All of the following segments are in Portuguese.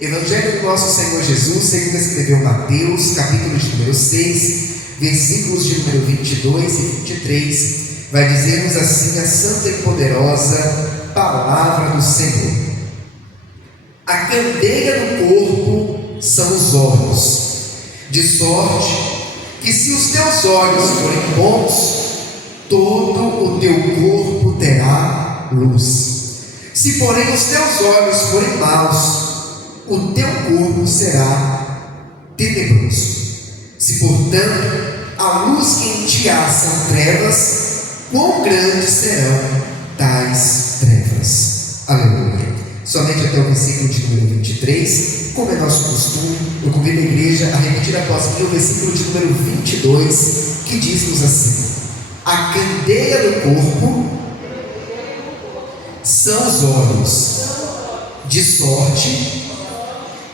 Evangelho do nosso Senhor Jesus, segundo escreveu Mateus, capítulo de número 6, versículos de número 22 e 23, vai dizer-nos assim a santa e poderosa palavra do Senhor. A candeia do corpo são os olhos, de sorte que se os teus olhos forem bons, todo o teu corpo terá luz. Se porém os teus olhos forem maus, o teu corpo será tenebroso. Se portanto a luz que em ti há são trevas, quão grandes serão tais trevas. Aleluia. Somente até o versículo de número 23, como é nosso costume, eu convido a igreja a repetir após mim o versículo de número 22, que diz-nos assim: a candeia do corpo são os olhos, de sorte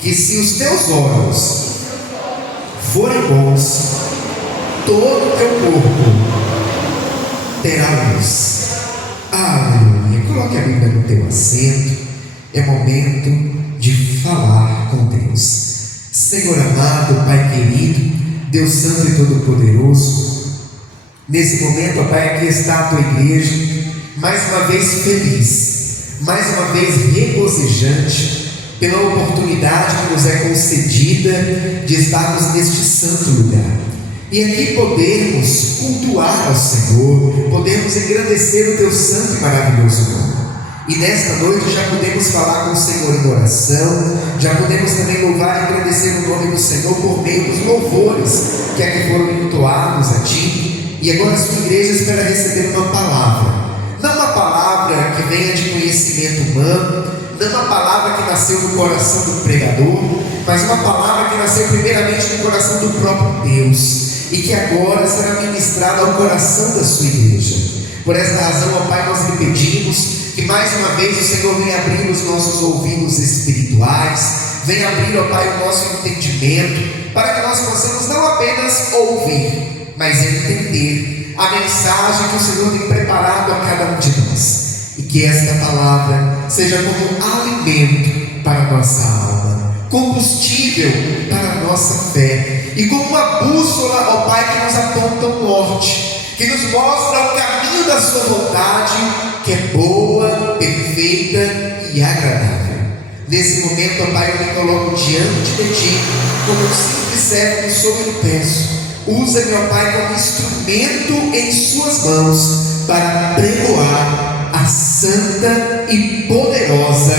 que se os teus olhos forem bons, todo o teu corpo terá luz. Aleluia. Coloque a Bíblia no teu assento. É momento de falar com Deus. Senhor amado, Pai querido, Deus Santo e Todo-Poderoso, nesse momento, ó Pai, aqui está a tua igreja, mais uma vez feliz, mais uma vez regozijante, pela oportunidade que nos é concedida de estarmos neste santo lugar. E aqui podermos cultuar ao Senhor, podermos engrandecer o teu santo e maravilhoso nome. E nesta noite já podemos falar com o Senhor em oração, já podemos também louvar e agradecer o nome do Senhor por meio dos louvores que aqui foram entoados a Ti. E agora a sua igreja espera receber uma palavra, não uma palavra que venha de conhecimento humano, não uma palavra que nasceu no coração do pregador, mas uma palavra que nasceu primeiramente no coração do próprio Deus, e que agora será ministrada ao coração da sua igreja. Por esta razão, ó Pai, nós lhe pedimos que mais uma vez o Senhor venha abrir os nossos ouvidos espirituais, venha abrir, ó Pai, o nosso entendimento, para que nós possamos não apenas ouvir, mas entender a mensagem que o Senhor tem preparado a cada um de nós, e que esta palavra seja como alimento para a nossa alma, combustível para a nossa fé, e como uma bússola, ó Pai, que nos aponta o norte, que nos mostra o caminho da sua vontade, que é boa, perfeita e agradável. Nesse momento, ó Pai, eu me coloco diante de Ti, como um simples servo que sou, eu peço, usa-me, ó Pai, como instrumento em Suas mãos, para pregoar a santa e poderosa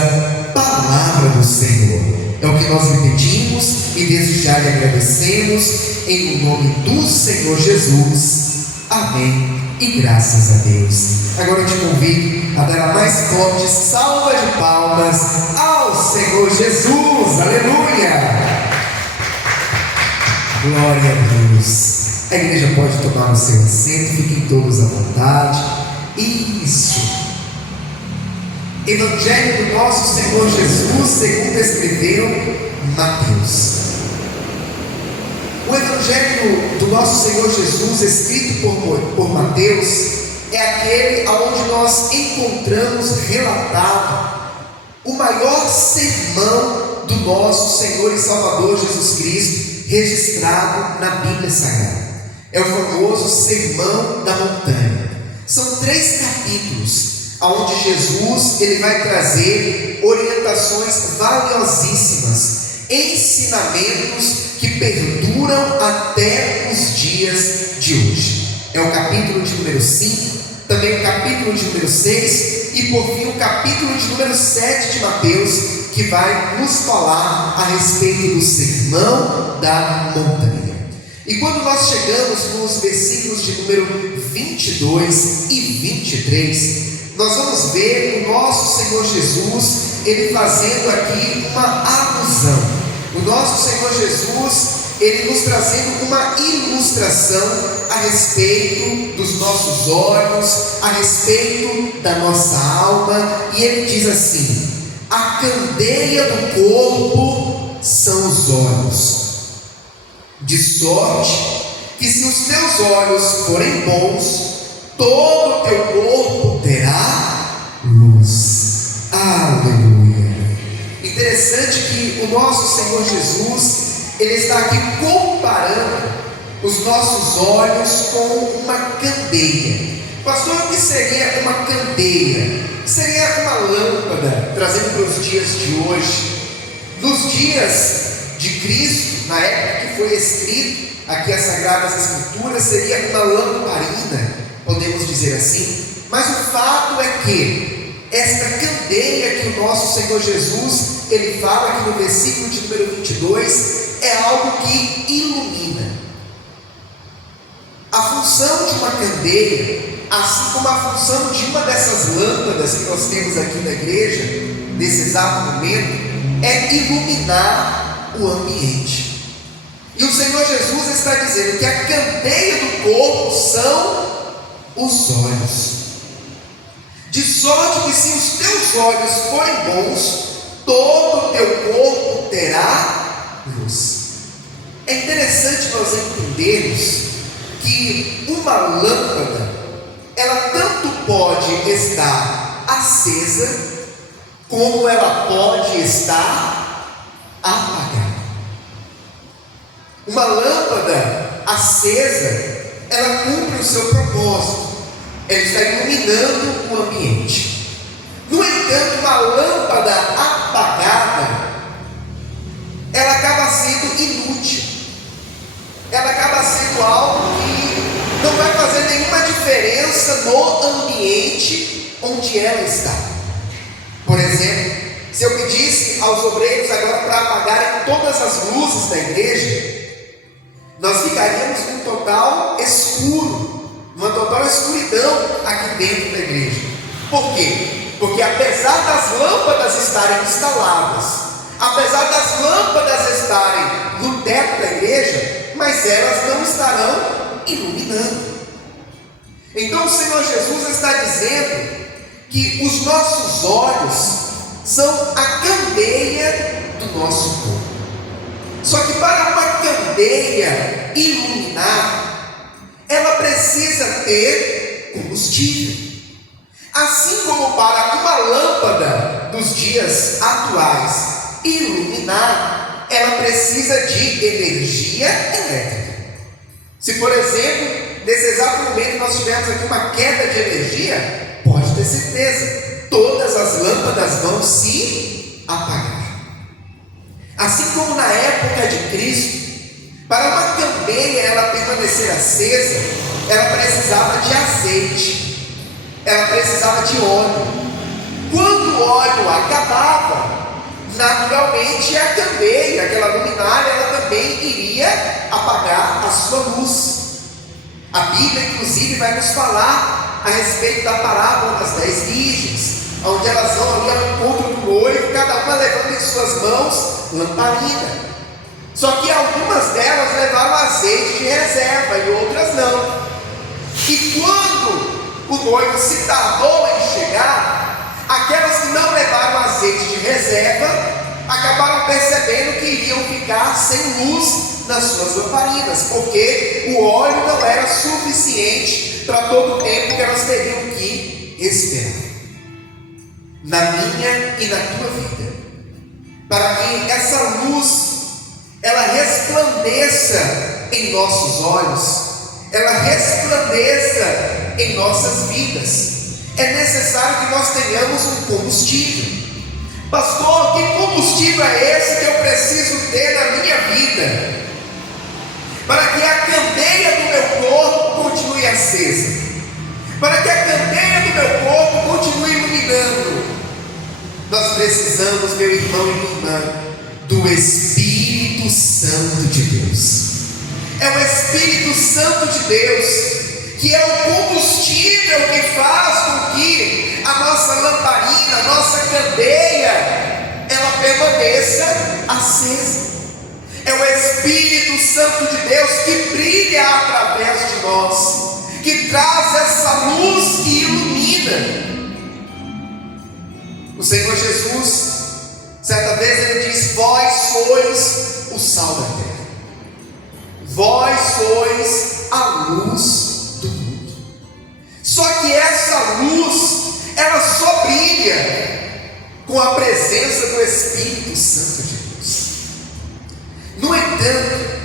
palavra do Senhor. É o que nós lhe pedimos e desde já lhe agradecemos, em nome do Senhor Jesus. Amém. E graças a Deus. Agora eu te convido a dar a mais forte salva de palmas ao Senhor Jesus. Aleluia! Glória a Deus. A igreja pode tomar o seu assento, fiquem todos à vontade. Isso. Evangelho do nosso Senhor Jesus, segundo escreveu Mateus. O Evangelho do nosso Senhor Jesus, escrito por Mateus, é aquele onde nós encontramos relatado o maior sermão do nosso Senhor e Salvador Jesus Cristo, registrado na Bíblia Sagrada. É o famoso Sermão da Montanha. São 3 capítulos, onde Jesus ele vai trazer orientações valiosíssimas, ensinamentos que perduram até os dias de hoje. É o capítulo de número 5, também o capítulo de número 6 e por fim o capítulo de número 7 de Mateus, que vai nos falar a respeito do Sermão da Montanha. E quando nós chegamos nos versículos de número 22 e 23, nós vamos ver o nosso Senhor Jesus, ele fazendo aqui uma alusão. O nosso Senhor Jesus, ele nos trazendo uma ilustração a respeito dos nossos olhos, a respeito da nossa alma, e ele diz assim: a candeia do corpo são os olhos, de sorte que se os teus olhos forem bons, todo o teu corpo terá luz. Aleluia. interessante que o nosso Senhor Jesus, Ele está aqui comparando os nossos olhos com uma candeia. Pastor, o que seria uma candeia? Seria uma lâmpada, trazendo para os dias de hoje. Nos dias de Cristo, na época que foi escrito aqui as Sagradas Escrituras, seria uma lamparina, podemos dizer assim. Mas o fato é que esta candeia que o nosso Senhor Jesus, Ele fala aqui no versículo de número 22, é algo que ilumina. A função de uma candeia, assim como a função de uma dessas lâmpadas que nós temos aqui na igreja, nesse exato momento, é iluminar o ambiente. E o Senhor Jesus está dizendo que a candeia do corpo são os olhos. De sorte que se os teus olhos forem bons, todo o teu corpo terá luz. É interessante nós entendermos que uma lâmpada, ela tanto pode estar acesa, como ela pode estar apagada. Uma lâmpada acesa, ela cumpre o seu propósito, ela está iluminando o ambiente. No entanto, uma lâmpada apagada, ela acaba sendo inútil, ela acaba sendo algo que não vai fazer nenhuma diferença no ambiente onde ela está. Por exemplo, se eu pedisse aos obreiros agora para apagarem todas as luzes da igreja, nós ficaríamos num total escuro, numa total escuridão aqui dentro da igreja. Por quê? Porque apesar das lâmpadas estarem instaladas, apesar das lâmpadas estarem no teto da igreja, mas elas não estarão iluminando. Então o Senhor Jesus está dizendo que os nossos olhos são a candeia do nosso corpo. Só que para uma candeia iluminar, ela precisa ter combustível. Assim como para uma lâmpada dos dias atuais iluminar, ela precisa de energia elétrica. Se, por exemplo, nesse exato momento nós tivermos aqui uma queda de energia, pode ter certeza, todas as lâmpadas vão se apagar. Assim como na época de Cristo, para uma candeia ela permanecer acesa, ela precisava de azeite, ela precisava de óleo. Quando o óleo acabava, naturalmente a candeia, aquela luminária, ela também iria apagar a sua luz. A Bíblia, inclusive, vai nos falar a respeito da parábola das 10 virgens, onde elas vão ali ao encontro do noivo, cada uma levando em suas mãos lamparina. Só que algumas delas levaram azeite de reserva e outras não. E quando o noivo se tardou em chegar, aquelas que não levaram azeite de reserva acabaram percebendo que iriam ficar sem luz nas suas lamparinas, porque o óleo não era suficiente para todo o tempo que elas teriam que esperar. Na minha e na tua vida, para que essa luz ela resplandeça em nossos olhos, ela resplandeça em nossas vidas, é necessário que nós tenhamos um combustível. Pastor, que combustível é esse que eu preciso ter na minha vida, para que a candeia do meu corpo continue acesa, para que a candeia do meu corpo continue iluminando? Nós precisamos, meu irmão e minha irmã, do Espírito Santo de Deus. É o Espírito Santo de Deus que é o combustível que faz com que a nossa lamparina, a nossa candeia, ela permaneça acesa. É o Espírito Santo de Deus que brilha através de nós, que traz essa luz que ilumina. O Senhor Jesus, certa vez ele diz: vós sois o sal da terra, vós sois a luz do mundo. Só que essa luz, ela só brilha com a presença do Espírito Santo. entanto,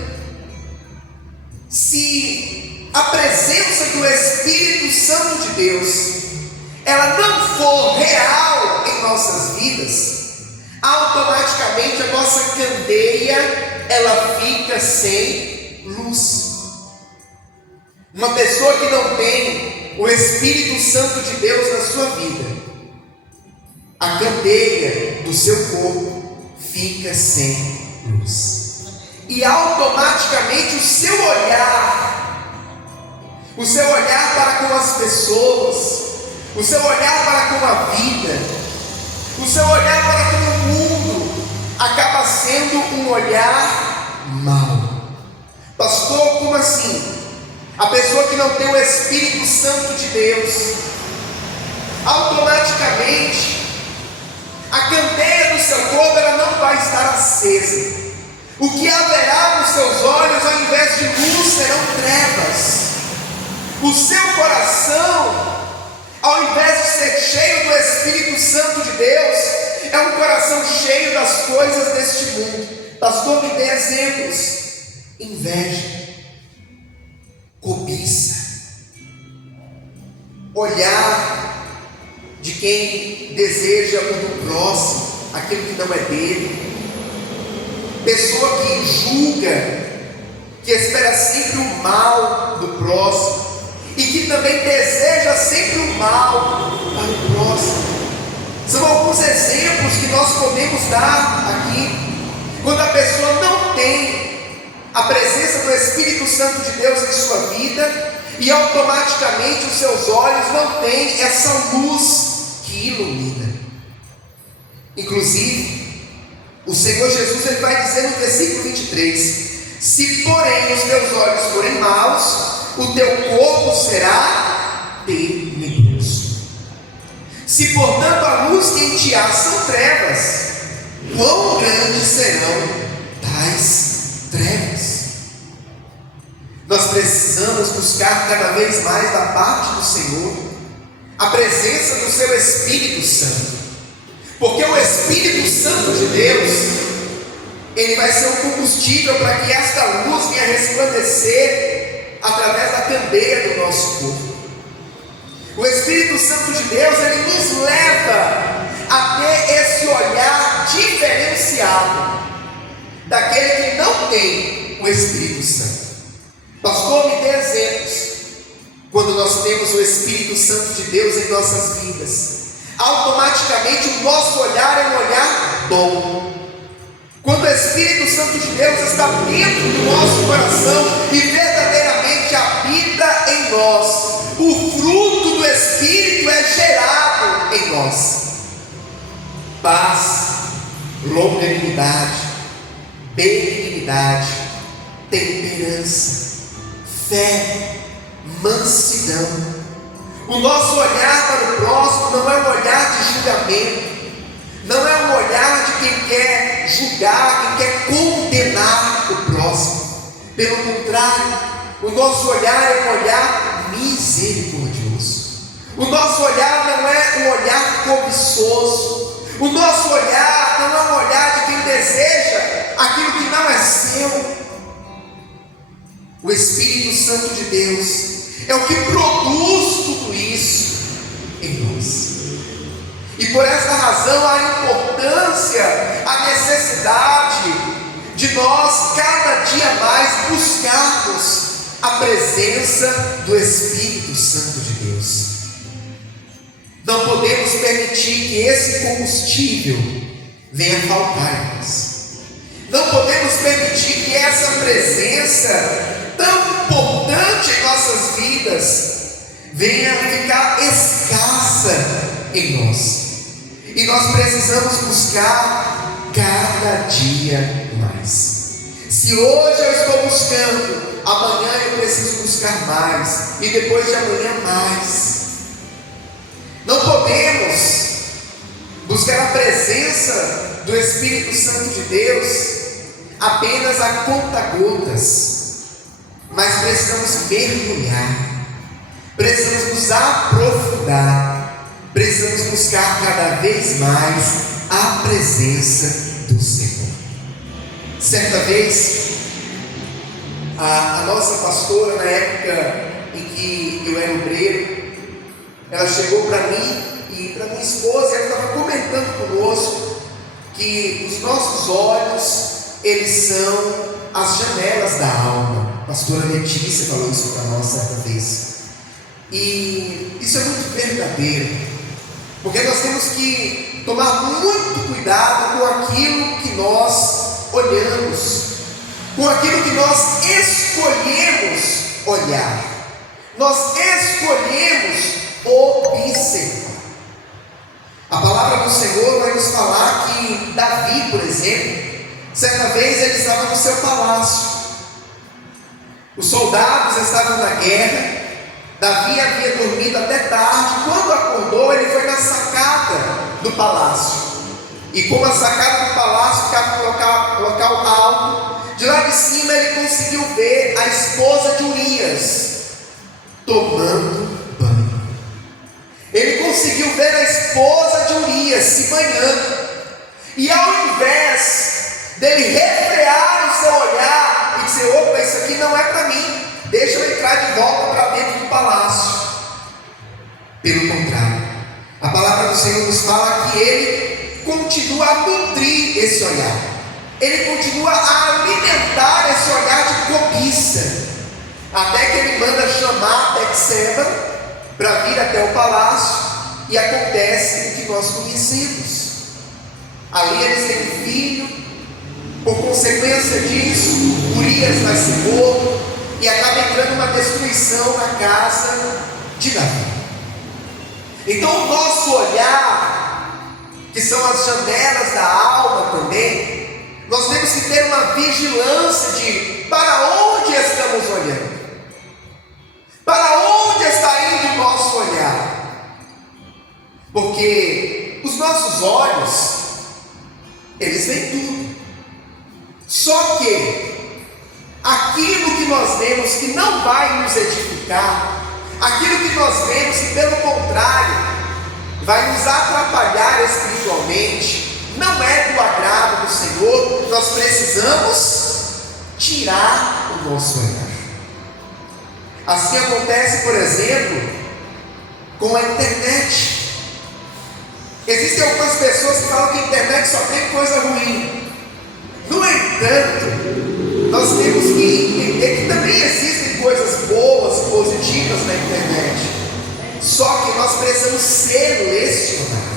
se a presença do Espírito Santo de Deus ela não for real em nossas vidas, automaticamente a nossa candeia ela fica sem luz. Uma pessoa que não tem o Espírito Santo de Deus na sua vida, a candeia do seu corpo fica sem luz, e automaticamente o seu olhar para com as pessoas, o seu olhar para com a vida, o seu olhar para com o mundo acaba sendo um olhar mau. Pastor, como assim? A pessoa que não tem o Espírito Santo de Deus, automaticamente a candeia do seu corpo ela não vai estar acesa. O que haverá nos seus olhos, ao invés de luz, serão trevas. O seu coração, ao invés de ser cheio do Espírito Santo de Deus, é um coração cheio das coisas deste mundo. Pastor, me dê exemplos. Inveja, cobiça, olhar de quem deseja o do próximo, aquilo que não é dele. Pessoa que julga, que espera sempre o mal do próximo e que também deseja sempre o mal para o próximo. São alguns exemplos que nós podemos dar aqui. Quando a pessoa não tem a presença do Espírito Santo de Deus em sua vida, e automaticamente os seus olhos não têm essa luz que ilumina. Inclusive, o Senhor Jesus ele vai dizer no versículo 23: se porém os teus olhos forem maus, o teu corpo será tenebroso. Se portanto a luz que em ti há são trevas, quão grandes serão tais trevas? Nós precisamos buscar cada vez mais da parte do Senhor a presença do seu Espírito Santo, porque o Espírito Santo de Deus ele vai ser o combustível para que esta luz venha resplandecer através da candeia do nosso corpo. O Espírito Santo de Deus ele nos leva a ter esse olhar diferenciado daquele que não tem o Espírito Santo. Pastor, me dê exemplos. Quando nós temos o Espírito Santo de Deus em nossas vidas, automaticamente o nosso olhar é um olhar bom. Quando o Espírito Santo de Deus está dentro do nosso coração e verdadeiramente habita em nós, o fruto do Espírito é gerado em nós: paz, longanimidade, benignidade, temperança, fé, mansidão. O nosso olhar para o próximo não é um olhar de julgamento, não é um olhar de quem quer julgar, quem quer condenar o próximo. Pelo contrário, o nosso olhar é um olhar misericordioso. O nosso olhar não é um olhar cobiçoso. O nosso olhar não é um olhar de quem deseja aquilo que não é seu. O Espírito Santo de Deus é o que produz tudo isso em nós. E por essa razão a importância, a necessidade de nós cada dia mais buscarmos a presença do Espírito Santo de Deus. Não podemos permitir que esse combustível venha faltar em nós. Não podemos permitir que essa presença tão importante em nossas vidas venha ficar escassa em nós. E nós precisamos buscar cada dia mais. Se hoje eu estou buscando, amanhã eu preciso buscar mais, e depois de amanhã mais. Não podemos buscar a presença do Espírito Santo de Deus apenas a conta-gotas, mas precisamos mergulhar, precisamos nos aprofundar, precisamos buscar cada vez mais a presença do Senhor. Certa vez, A nossa pastora, na época em que eu era obreiro, ela chegou para mim e para minha esposa, ela estava comentando conosco que os nossos olhos, eles são as janelas da alma. A pastora Letícia falou isso para nós certa vez. E isso é muito verdadeiro, porque nós temos que tomar muito cuidado com aquilo que nós olhamos, com aquilo que nós escolhemos olhar. Nós escolhemos observar. A palavra do Senhor vai nos falar que Davi, por exemplo, certa vez ele estava no seu palácio. Os soldados estavam na guerra. Davi havia dormido até tarde. Quando acordou, ele foi na sacada do palácio. E como a sacada do palácio ficava em local alto, de lá de cima ele conseguiu ver a esposa de Urias tomando banho. Ele conseguiu ver a esposa de Urias se banhando. E ao invés dele refrear o seu olhar e dizer: opa, isso aqui não é para mim, deixa eu entrar de volta para dentro do palácio. Pelo contrário, a palavra do Senhor nos fala que ele continua a nutrir esse olhar. Ele continua a alimentar esse olhar de cobiça. Até que ele manda chamar Betseba para vir até o palácio. E acontece o que nós conhecemos. Ali eles têm um filho. Por consequência disso, Urias vai ser morto. E acaba entrando uma destruição na casa de Davi. Então o nosso olhar, que são as janelas da alma também, nós temos que ter uma vigilância de para onde estamos olhando, para onde está indo o nosso olhar, porque os nossos olhos, eles veem tudo, só que aquilo que nós vemos que não vai nos edificar, aquilo que nós vemos que pelo contrário vai nos atrapalhar espiritualmente, não é do agrado do Senhor, nós precisamos tirar o nosso olhar. Assim acontece, por exemplo, com a internet. Existem algumas pessoas que falam que a internet só tem coisa ruim. No entanto, nós temos que entender que também existem coisas boas e positivas na internet. Só que nós precisamos selecionar.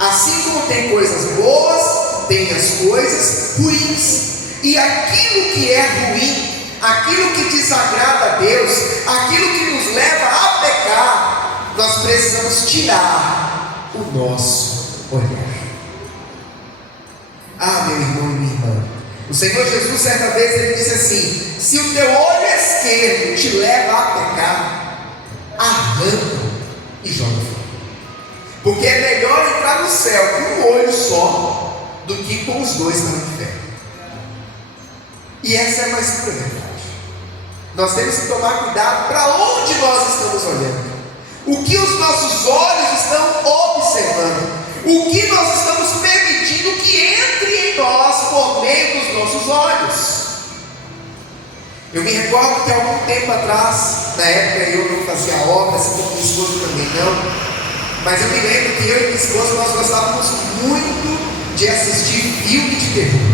Assim como tem coisas boas, tem as coisas ruins. E aquilo que é ruim, aquilo que desagrada a Deus, aquilo que nos leva a pecar, nós precisamos tirar o nosso olhar. Ah, meu irmão e minha irmã, o Senhor Jesus certa vez ele disse assim: se o teu olho esquerdo te leva a pecar, arranca e joga fora. Porque é melhor entrar no céu com um olho só do que com os dois no inferno. E essa é a mais pura verdade. Nós temos que tomar cuidado para onde nós estamos olhando, o que os nossos olhos estão observando, o que nós estamos permitindo que entre em nós por meio dos nossos olhos. Eu me recordo que há algum tempo atrás, na época eu não fazia obra, assim como minha esposa também não, mas eu me lembro que eu e minha esposa nós gostávamos muito de assistir filme de terror.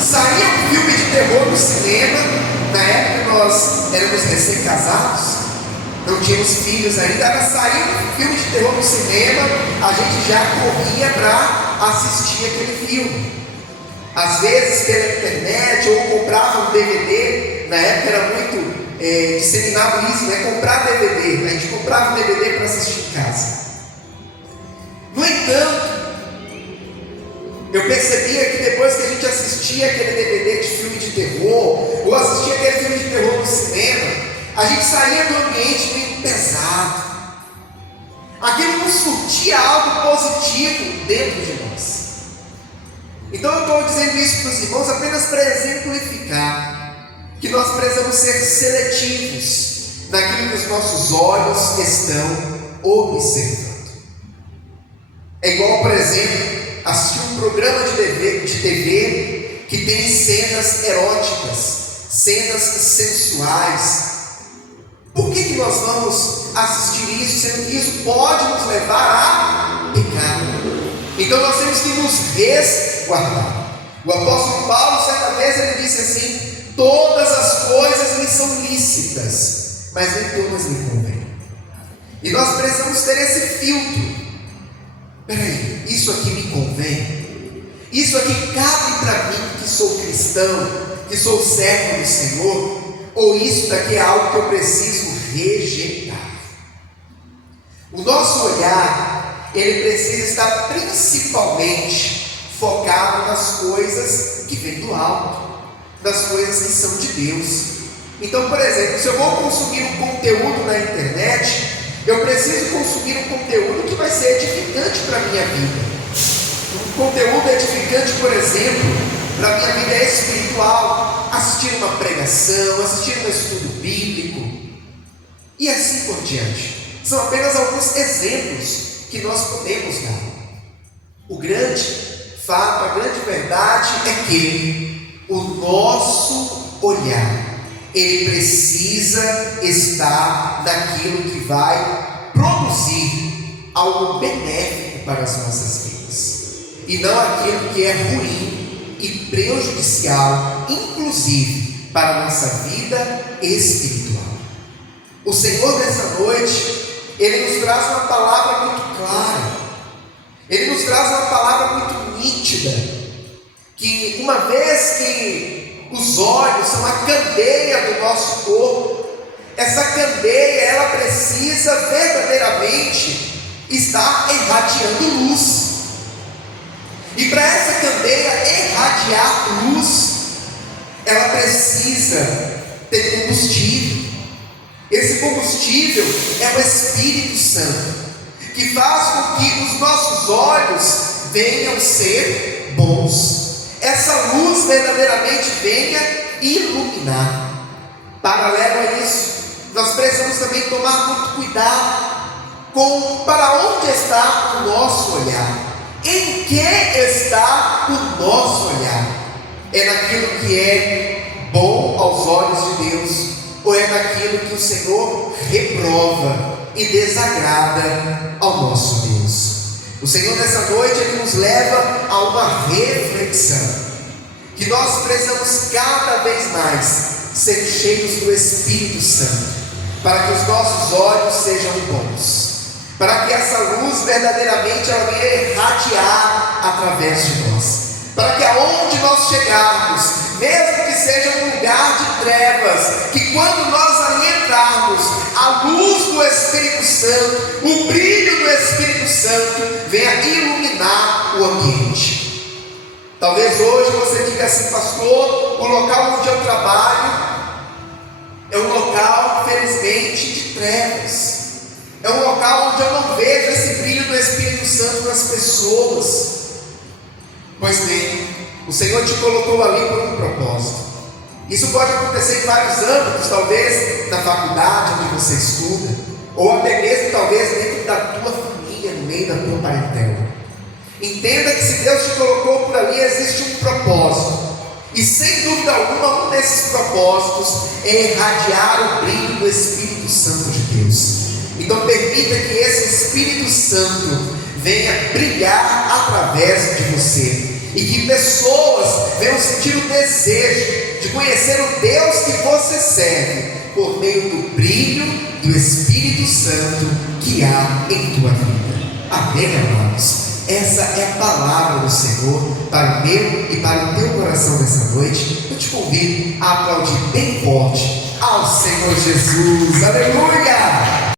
Saía um filme de terror no cinema. Na época nós éramos recém-casados, não tínhamos filhos ainda, mas saía um filme de terror no cinema, a gente já corria para assistir aquele filme. Às vezes pela internet, ou comprava um DVD. Na época era muito disseminado isso, né? Comprar DVD. A gente comprava um DVD para assistir em casa. No entanto, eu percebia que depois que a gente assistia aquele DVD de filme de terror, ou assistia aquele filme de terror no cinema, a gente saía do ambiente meio pesado. Aquilo não surtia algo positivo dentro de nós. Então eu estou dizendo isso para os irmãos apenas para exemplificar que nós precisamos ser seletivos naquilo que os nossos olhos estão observando. É igual, por exemplo, assistir um programa de TV que tem cenas eróticas. cenas sensuais. Por que nós vamos assistir isso, sendo que isso pode nos levar a pecar? Então nós temos que nos resguardar. O apóstolo Paulo, certa vez, ele disse assim: todas as coisas me são lícitas, mas nem todas me convêm. E nós precisamos ter esse filtro. Peraí, isso aqui me convém? Isso aqui cabe para mim que sou cristão, que sou servo do Senhor? Ou isso daqui é algo que eu preciso rejeitar? O nosso olhar, ele precisa estar principalmente focado nas coisas que vêm do alto, nas coisas que são de Deus. Então, por exemplo, se eu vou consumir um conteúdo na internet, eu preciso consumir um conteúdo que vai ser edificante para a minha vida. Um conteúdo edificante, por exemplo, para a minha vida espiritual, assistir uma pregação, assistir um estudo bíblico, e assim por diante. São apenas alguns exemplos que nós podemos dar. O grande fato, a grande verdade é que o nosso olhar, ele precisa estar naquilo que vai produzir algo benéfico para as nossas vidas, e não aquilo que é ruim e prejudicial, inclusive para a nossa vida espiritual. O Senhor, nessa noite, Ele nos traz uma palavra muito clara, Ele nos traz uma palavra muito nítida, que uma vez que os olhos são a candeia do nosso corpo, essa candeia, ela precisa verdadeiramente estar irradiando luz. E para essa candeia irradiar luz, ela precisa ter combustível. Esse combustível é o Espírito Santo, que faz com que os nossos olhos venham ser bons. Essa luz verdadeiramente venha iluminar. Paralelo a isso, nós precisamos também tomar muito cuidado com para onde está o nosso olhar. Em que está o nosso olhar? É naquilo que é bom aos olhos de Deus, ou é naquilo que o Senhor reprova e desagrada ao nosso Deus? O Senhor, nessa noite, Ele nos leva a uma reflexão, que nós precisamos cada vez mais ser cheios do Espírito Santo, para que os nossos olhos sejam bons, para que essa luz verdadeiramente ela venha irradiar através de nós, para que aonde nós chegarmos, mesmo que seja um lugar de trevas, que quando nós ali entrarmos, a luz do Espírito Santo, o brilho do Espírito Santo venha iluminar o ambiente. Talvez hoje você diga assim: pastor, o local onde eu trabalho é um local, felizmente, de trevas. É um local onde eu não vejo esse brilho do Espírito Santo nas pessoas. Pois bem, o Senhor te colocou ali por um propósito. Isso pode acontecer em vários âmbitos, talvez na faculdade onde você estuda, ou até mesmo talvez dentro da tua família, no meio da tua parentela. Entenda que se Deus te colocou por ali, existe um propósito. E sem dúvida alguma, um desses propósitos é irradiar o brilho do Espírito Santo de Deus. Então permita que esse Espírito Santo venha brilhar através de você, e que pessoas venham sentir o desejo de conhecer o Deus que você serve, por meio do brilho do Espírito Santo que há em tua vida. Amém, amados? Essa é a palavra do Senhor para o meu e para o teu coração nessa noite. Eu te convido a aplaudir bem forte ao Senhor Jesus. Aleluia!